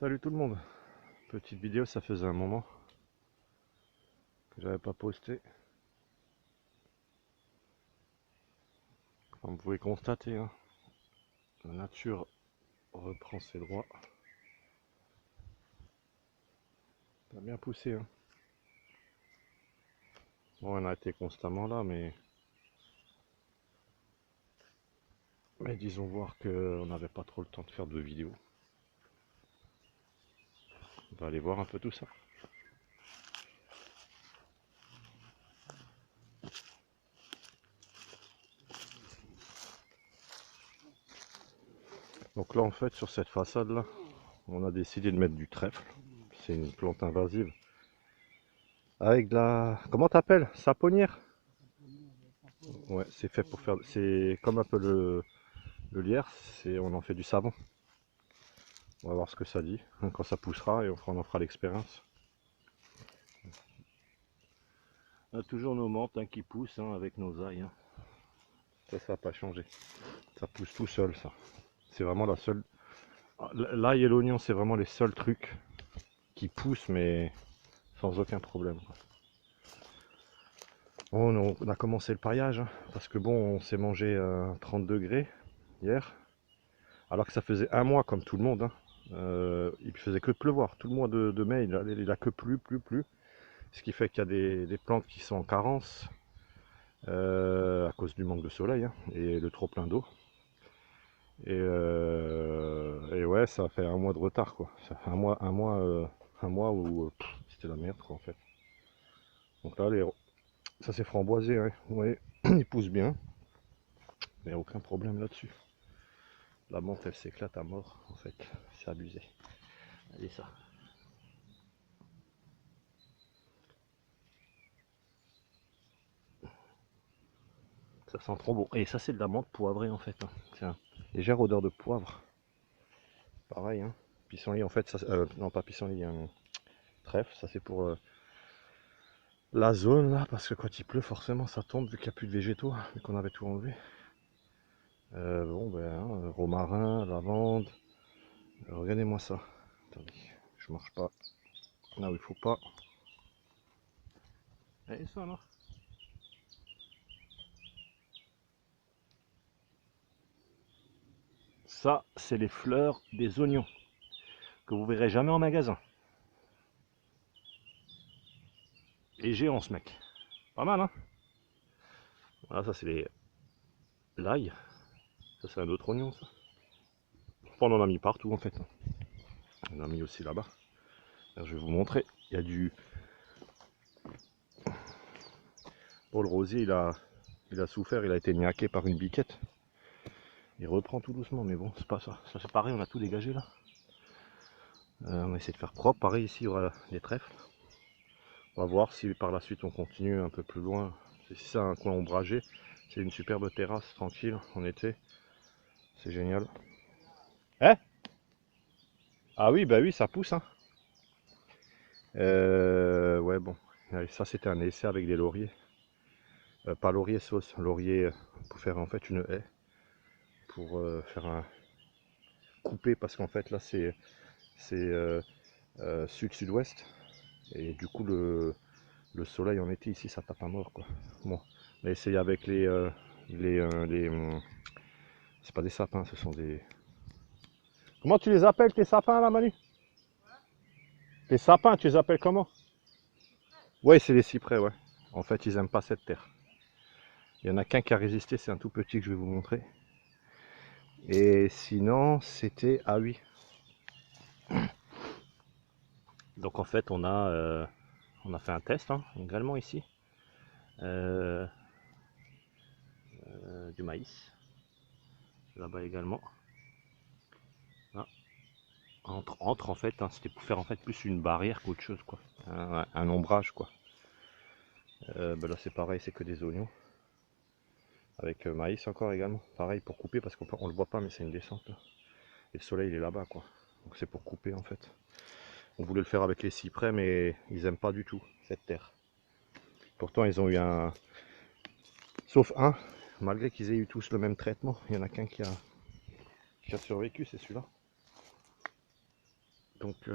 Salut tout le monde, petite vidéo, ça faisait un moment que j'avais pas posté. Comme vous pouvez constater, hein, la nature reprend ses droits. Ça a bien poussé. Hein. Bon, on a été constamment là, mais disons voir qu'on n'avait pas trop le temps de faire de vidéos. On va aller voir un peu tout ça. Donc là, en fait, sur cette façade là, on a décidé de mettre du trèfle. C'est une plante invasive. Avec de la... Comment t'appelles? Saponnière? Ouais, c'est fait pour faire... C'est comme un peu le lierre, on en fait du savon. On va voir ce que ça dit quand ça poussera et on en fera l'expérience. On a toujours nos menthes qui poussent avec nos ailes. Ça n'a pas changé. Ça pousse tout seul, ça. C'est vraiment la seule. L'ail et l'oignon, c'est vraiment les seuls trucs qui poussent, mais sans aucun problème. Bon, on a commencé le paillage, parce que bon, on s'est mangé à 30 degrés hier, alors que ça faisait un mois comme tout le monde. Il faisait que de pleuvoir. Tout le mois de mai, il a que plu. Ce qui fait qu'il y a des plantes qui sont en carence à cause du manque de soleil et le trop plein d'eau. Et ouais, ça fait un mois de retard quoi. Ça fait un mois où c'était la merde quoi en fait. Donc là, ça c'est framboisé, ouais. Ouais, il pousse bien, mais aucun problème là-dessus. La menthe elle s'éclate à mort en fait, c'est abusé. Allez ça. Ça sent trop bon. Et ça c'est de la menthe poivrée en fait. C'est une légère odeur de poivre. Pareil, pissenlit en fait, non pas pissenlit, trèfle, ça c'est pour la zone là, parce que quand il pleut forcément ça tombe vu qu'il n'y a plus de végétaux, vu qu'on avait tout enlevé. Bon ben, romarin, lavande, regardez-moi ça. Attendez, je marche pas là où il faut pas. Et ça là. Ça c'est les fleurs des oignons que vous verrez jamais en magasin. Et géant ce mec. Pas mal Voilà, ça c'est l'ail. Ça c'est un autre oignon ça. On en a mis partout en fait. On en a mis aussi là-bas. Je vais vous montrer. Il y a du. Paul Rosier, il a souffert, il a été niaqué par une biquette. Il reprend tout doucement, mais bon, c'est pas ça. Ça c'est pareil, on a tout dégagé là. On va essayer de faire propre. Pareil, ici, il y aura des trèfles. On va voir si par la suite on continue un peu plus loin. Si c'est un coin ombragé, c'est une superbe terrasse tranquille en été. C'est génial. Hein? Ah oui, bah oui, ça pousse. Ouais, bon. Ça, c'était un essai avec des lauriers. Pas laurier sauce, laurier pour faire en fait une haie. Pour faire un coupé, parce qu'en fait là c'est sud-sud-ouest. Et du coup le soleil en été ici ça tape à mort quoi. Bon, on a essayé avec c'est pas des sapins, ce sont des... Comment tu les appelles tes sapins là Manu? Tes sapins tu les appelles comment? Ouais, c'est les cyprès, ouais. En fait ils aiment pas cette terre. Il y en a qu'un qui a résisté, c'est un tout petit que je vais vous montrer. Et sinon c'était... Ah oui. Donc en fait on a fait un test également ici. Euh, du maïs là-bas également. Là, entre en fait, c'était pour faire en fait plus une barrière qu'autre chose quoi, un ombrage quoi. Ben là c'est pareil, c'est que des oignons avec maïs encore également, pareil pour couper parce qu'on le voit pas mais c'est une descente là. Et le soleil il est là-bas quoi, donc c'est pour couper en fait. On voulait le faire avec les cyprès mais ils aiment pas du tout cette terre. Pourtant ils ont eu un, sauf un, malgré qu'ils aient eu tous le même traitement, il y en a qu'un qui a survécu, c'est celui-là. Donc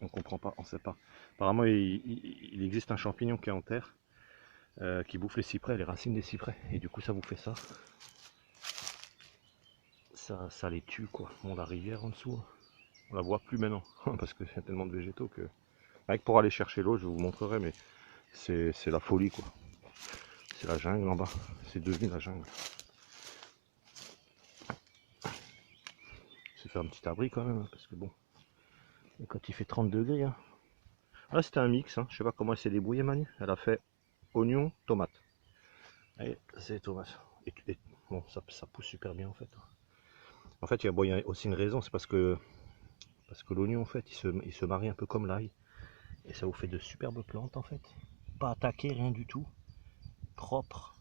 on comprend pas, on sait pas. Apparemment il existe un champignon qui est en terre, qui bouffe les cyprès, les racines des cyprès, et du coup ça vous fait ça. Ça les tue quoi. Bon, la rivière en dessous, on la voit plus maintenant, parce qu'il y a tellement de végétaux que... Avec pour aller chercher l'eau, je vous montrerai, mais c'est la folie quoi. C'est la jungle en bas, c'est devenu la jungle. C'est faire un petit abri quand même, parce que bon, quand il fait 30 degrés, hein. Là c'était un mix, hein. Je sais pas comment elle s'est débrouillée Manu, elle a fait oignon, tomate. Et c'est tomate. Et bon, ça pousse super bien en fait. En fait, il y a aussi une raison, c'est parce que l'oignon en fait, il se marie un peu comme l'ail. Et ça vous fait de superbes plantes en fait. Pas attaqué, rien du tout. Propre.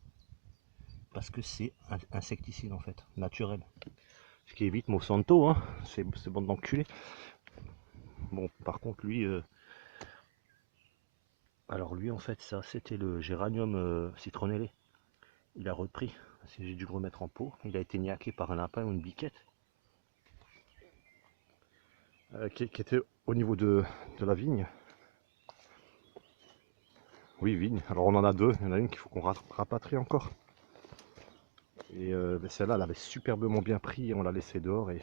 Parce que c'est un insecticide en fait, naturel. Ce qui évite Monsanto, hein. C'est bon d'enculé. Bon, par contre, lui, alors lui, en fait, ça, c'était le géranium citronnellé. Il a repris. J'ai dû le remettre en pot. Il a été niaqué par un lapin ou une biquette. Qui était au niveau de la vigne. Oui, vigne. Alors on en a deux. Il y en a une qu'il faut qu'on rapatrie encore. Et ben celle-là, elle avait superbement bien pris. On l'a laissé dehors et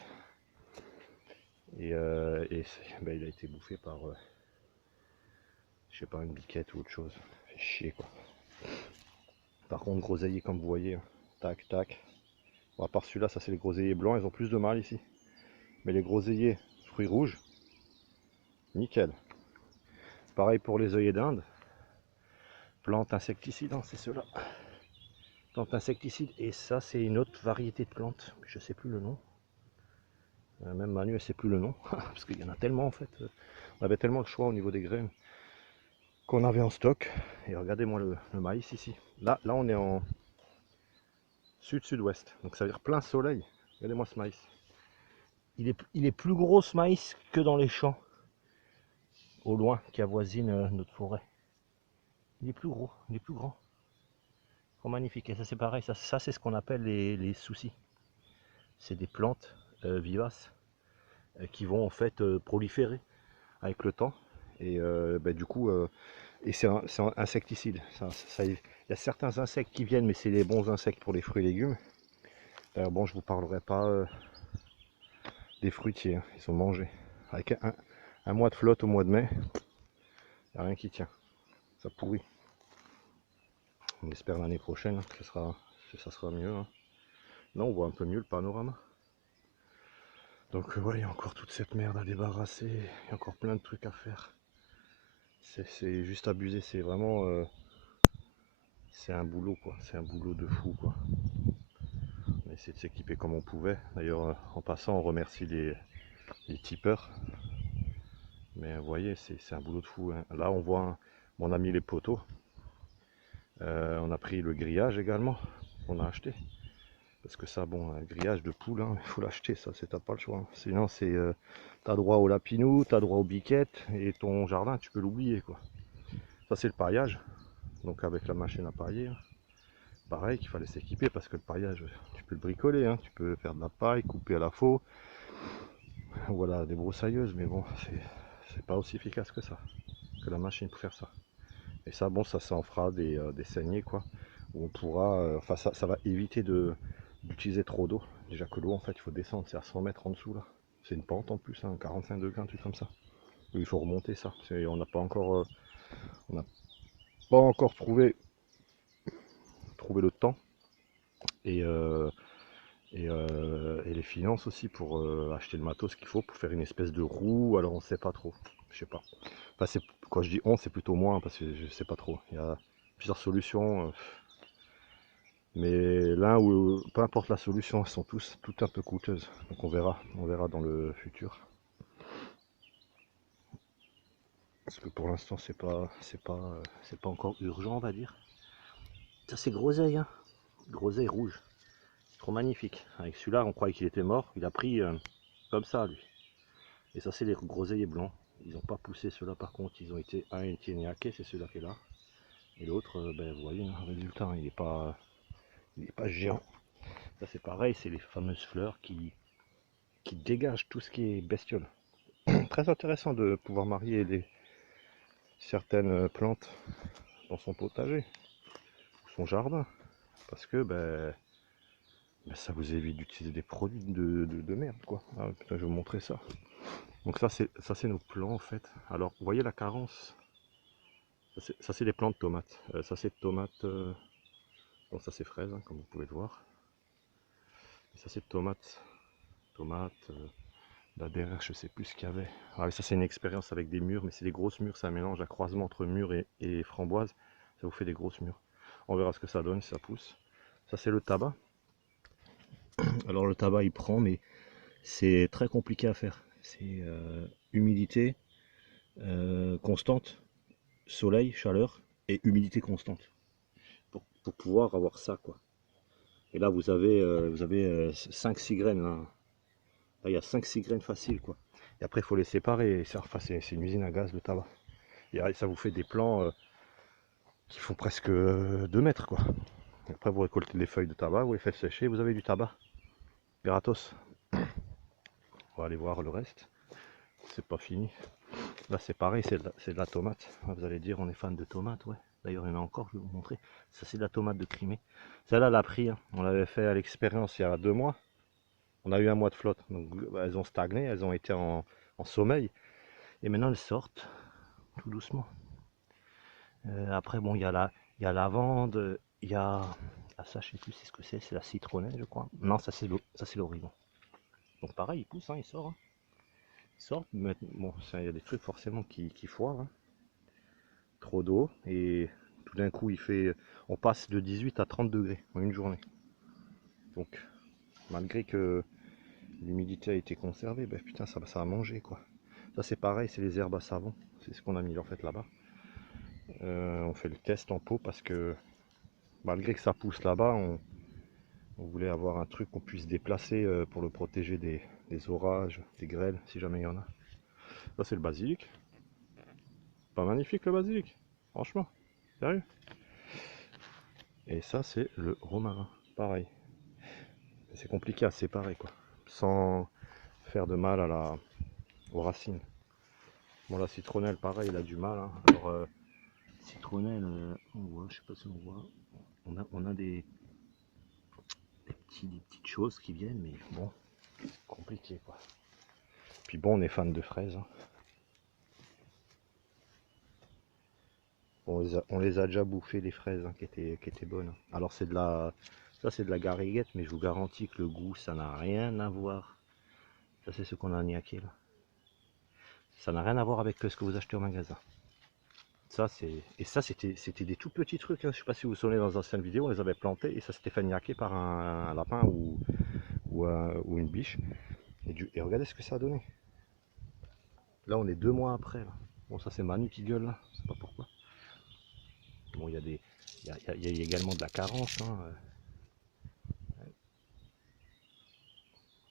ben, il a été bouffé par, je sais pas, une biquette ou autre chose. Ça fait chier quoi. Par contre, groseillier comme vous voyez, hein. Tac, tac. Bon, à part celui-là, ça c'est les groseilliers blancs, ils ont plus de mal ici. Mais les groseilliers fruits rouges, nickel. Pareil pour les œillets d'Inde. Plantes insecticides, hein, c'est ceux-là. Plantes insecticides. Et ça, c'est une autre variété de plantes. Je sais plus le nom. Même Manu, elle sait plus le nom. Parce qu'il y en a tellement en fait. On avait tellement de choix au niveau des graines qu'on avait en stock. Et regardez-moi le maïs ici. Là, on est en sud-sud-ouest. Donc ça veut dire plein soleil. Regardez-moi ce maïs. Il est plus gros ce maïs que dans les champs. Au loin, qui avoisinent notre forêt. Il est plus gros, il est plus grand. Oh, magnifique. Et ça c'est pareil, ça c'est ce qu'on appelle les soucis. C'est des plantes vivaces qui vont en fait proliférer avec le temps. Et bah, du coup, c'est un insecticide. Il y a certains insectes qui viennent, mais c'est les bons insectes pour les fruits et légumes. Bon, je vous parlerai pas des fruitiers, hein, ils sont mangés. Avec un mois de flotte au mois de mai, il n'y a rien qui tient. Ça pourrit. On espère l'année prochaine que ça sera mieux. Hein. Là, on voit un peu mieux le panorama. Donc, ouais, il y a encore toute cette merde à débarrasser. Il y a encore plein de trucs à faire. C'est juste abusé. C'est vraiment. C'est un boulot, quoi. C'est un boulot de fou, quoi. On a essayé de s'équiper comme on pouvait. D'ailleurs, en passant, on remercie les tipeurs. Mais vous voyez, c'est un boulot de fou. Hein. Là, on voit. On a mis les poteaux. On a pris le grillage également. On a acheté. Parce que ça, bon, un grillage de poule, hein, il faut l'acheter, ça, t'as pas le choix. Hein. Sinon, t'as droit au lapinou, t'as droit aux biquettes, et ton jardin, tu peux l'oublier, quoi. Ça, c'est le paillage, donc avec la machine à pailler. Hein. Pareil, qu'il fallait s'équiper, parce que le paillage, tu peux le bricoler, hein. Tu peux faire de la paille, couper à la faux. Voilà, des broussailleuses, mais bon, c'est pas aussi efficace que ça, que la machine pour faire ça. Et ça, bon, ça en fera des saignées, quoi. Où on pourra, enfin, ça va éviter d'utiliser trop d'eau. Déjà que l'eau, en fait, il faut descendre, c'est à 100 mètres en dessous, là. C'est une pente en plus, hein, 45 degrés, un truc comme ça. Il faut remonter ça. On n'a pas encore, trouvé le temps et, et les finances aussi pour acheter le matos qu'il faut pour faire une espèce de roue. Alors on sait pas trop, je sais pas. Enfin, quand je dis on, c'est plutôt moi, hein, parce que je sais pas trop. Il y a plusieurs solutions. Mais l'un ou peu importe la solution, elles sont toutes un peu coûteuses. Donc on verra dans le futur. Parce que pour l'instant c'est pas encore urgent on va dire. Ça c'est groseille, hein. Groseille rouge. Trop magnifique. Avec celui-là on croyait qu'il était mort. Il a pris comme ça lui. Et ça c'est les groseilliers blancs. Ils n'ont pas poussé ceux-là par contre. Ils ont été niaqués, c'est celui-là qui est là. Et l'autre, ben, vous voyez, le résultat, il n'est pas géant. Ça c'est pareil, c'est les fameuses fleurs qui dégagent tout ce qui est bestiole. très intéressant de pouvoir marier certaines plantes dans son potager, ou son jardin, parce que ça vous évite d'utiliser des produits de merde, quoi. Ah, putain, je vais vous montrer ça. Donc ça c'est nos plants en fait. Alors vous voyez la carence, ça c'est des plants de tomates. Ça c'est tomates, bon ça c'est fraises, hein, comme vous pouvez le voir. Et ça c'est tomates, là derrière je sais plus ce qu'il y avait. Ah oui, ça c'est une expérience avec des mûres, mais c'est des grosses mûres, c'est un mélange, un croisement entre mûres et framboises. Ça vous fait des grosses mûres. On verra ce que ça donne si ça pousse. Ça c'est le tabac. Alors le tabac il prend, mais c'est très compliqué à faire. C'est humidité constante, soleil, chaleur et humidité constante pour pouvoir avoir ça, quoi. Et là vous avez 5-6 graines là. Là il y a 5-6 graines faciles, quoi. Et après il faut les séparer. Et ça, enfin, c'est une usine à gaz le tabac. Et ça vous fait des plants qui font presque 2 mètres, quoi. Et après vous récoltez les feuilles de tabac, vous les faites sécher, vous avez du tabac gratos. On va aller voir le reste. C'est pas fini. Là c'est pareil, c'est de la tomate. Vous allez dire on est fan de tomates, ouais. D'ailleurs il y en a encore, je vais vous montrer. Ça c'est de la tomate de Crimée. Celle-là elle a pris, hein. On l'avait fait à l'expérience il y a 2 mois. On a eu un mois de flotte. Donc elles ont stagné, elles ont été en sommeil. Et maintenant elles sortent tout doucement. Après bon il y a il y a lavande, il y a. Ah ça je sais plus c'est ce que c'est la citronnelle je crois. Non ça c'est l'origan. Donc pareil il pousse, hein, il sort. Hein. Il sort, mais bon, il y a des trucs forcément qui foirent. Hein. Trop d'eau et tout d'un coup on passe de 18 à 30 degrés en une journée. Donc malgré que l'humidité a été conservée, ben putain ça a mangé quoi. Ça c'est pareil, c'est les herbes à savon, c'est ce qu'on a mis en fait là-bas. On fait le test en pot parce que malgré que ça pousse là-bas, on voulait avoir un truc qu'on puisse déplacer pour le protéger des orages, des grêles si jamais il y en a. Ça c'est le basilic. Pas magnifique le basilic, franchement, sérieux. Et ça c'est le romarin, pareil. C'est compliqué à séparer quoi, sans faire de mal aux racines. Bon la citronnelle pareil, il a du mal. Hein. Alors citronnelle, on voit, je sais pas si on voit, on a des petites choses qui viennent, mais bon, compliqué quoi. Puis bon, on est fan de fraises. Hein. On les a déjà bouffées les fraises hein, qui étaient bonnes. Alors c'est ça c'est de la gariguette, mais je vous garantis que le goût ça n'a rien à voir. Ça c'est ce qu'on a niaqué là. Ça n'a rien à voir avec ce que vous achetez au magasin. Ça c'était des tout petits trucs. Hein. Je sais pas si vous vous souvenez dans les anciennes vidéos, on les avait plantés et ça s'était fait niaquer par un lapin ou une biche. Et regardez ce que ça a donné. Là on est 2 mois après. Là. Bon ça c'est Manu qui gueule là, je sais pas pourquoi. Bon il y a également de la carence. Hein.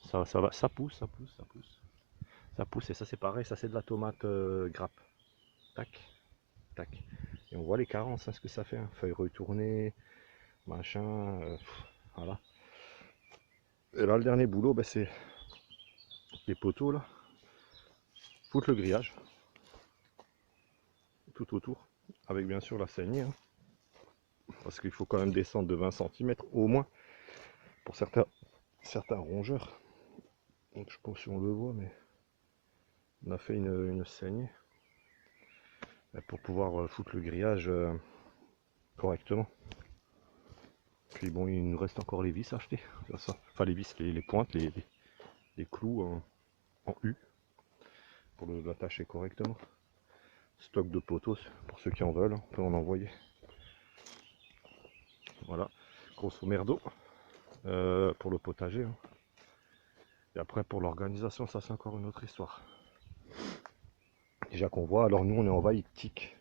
Ça pousse, ça pousse, ça pousse. Ça pousse et ça c'est pareil, ça c'est de la tomate grappe. Tac, tac. Et on voit les carences, hein, ce que ça fait. Hein. Feuilles retournées, machin. Voilà. Et là le dernier boulot, ben, c'est les poteaux là. Foutre le grillage. Tout autour. Avec bien sûr la saignée. Hein. Parce qu'il faut quand même descendre de 20 cm au moins. Pour certains rongeurs. Donc je pense si on le voit, mais on a fait une saignée. Pour pouvoir foutre le grillage correctement. Puis bon, il nous reste encore les vis à acheter. Ça. Enfin les vis, les pointes, les clous en U pour l'attacher correctement. Stock de poteaux pour ceux qui en veulent, on peut en envoyer. Voilà, grosso merdo pour le potager. Hein. Et après pour l'organisation, ça c'est encore une autre histoire. Déjà qu'on voit, alors nous on est envahi de tiques.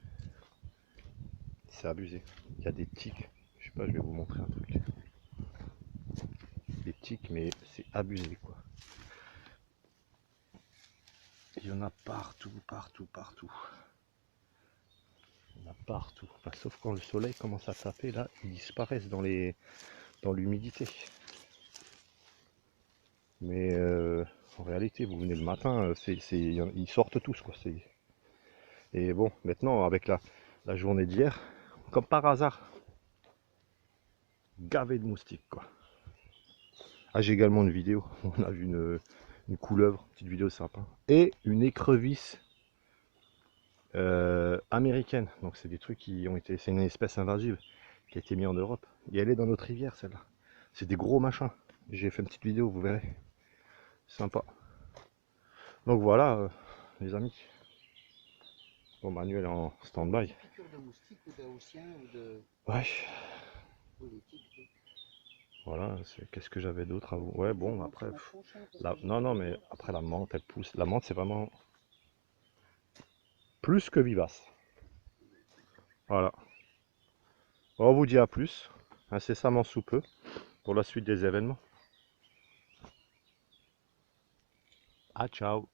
C'est abusé. Il y a des tiques. Je sais pas, je vais vous montrer un truc. Des tiques, mais c'est abusé quoi. Il y en a partout, partout, partout. Il y en a partout. Enfin, sauf quand le soleil commence à taper, là, ils disparaissent dans l'humidité. Mais En réalité, vous venez le matin, ils sortent tous, quoi. Et bon, maintenant, avec la journée d'hier, comme par hasard, gavé de moustiques, quoi. Ah, j'ai également une vidéo. On a vu une couleuvre, petite vidéo sympa. Et une écrevisse américaine. Donc c'est des trucs qui ont été. C'est une espèce invasive qui a été mise en Europe. Et elle est dans notre rivière, celle-là. C'est des gros machins. J'ai fait une petite vidéo, vous verrez. Sympa. Donc voilà, les amis. Bon, Manuel est en stand-by. Piqûre de moustique ou de haussien ou de Ouais. politique. Voilà, qu'est-ce que j'avais d'autre à vous. Ouais, bon, après. Non, non, mais après la menthe, elle pousse. La menthe, c'est vraiment plus que vivace. Voilà. Bon, on vous dit à plus, incessamment sous peu, pour la suite des événements. Ah, ciao.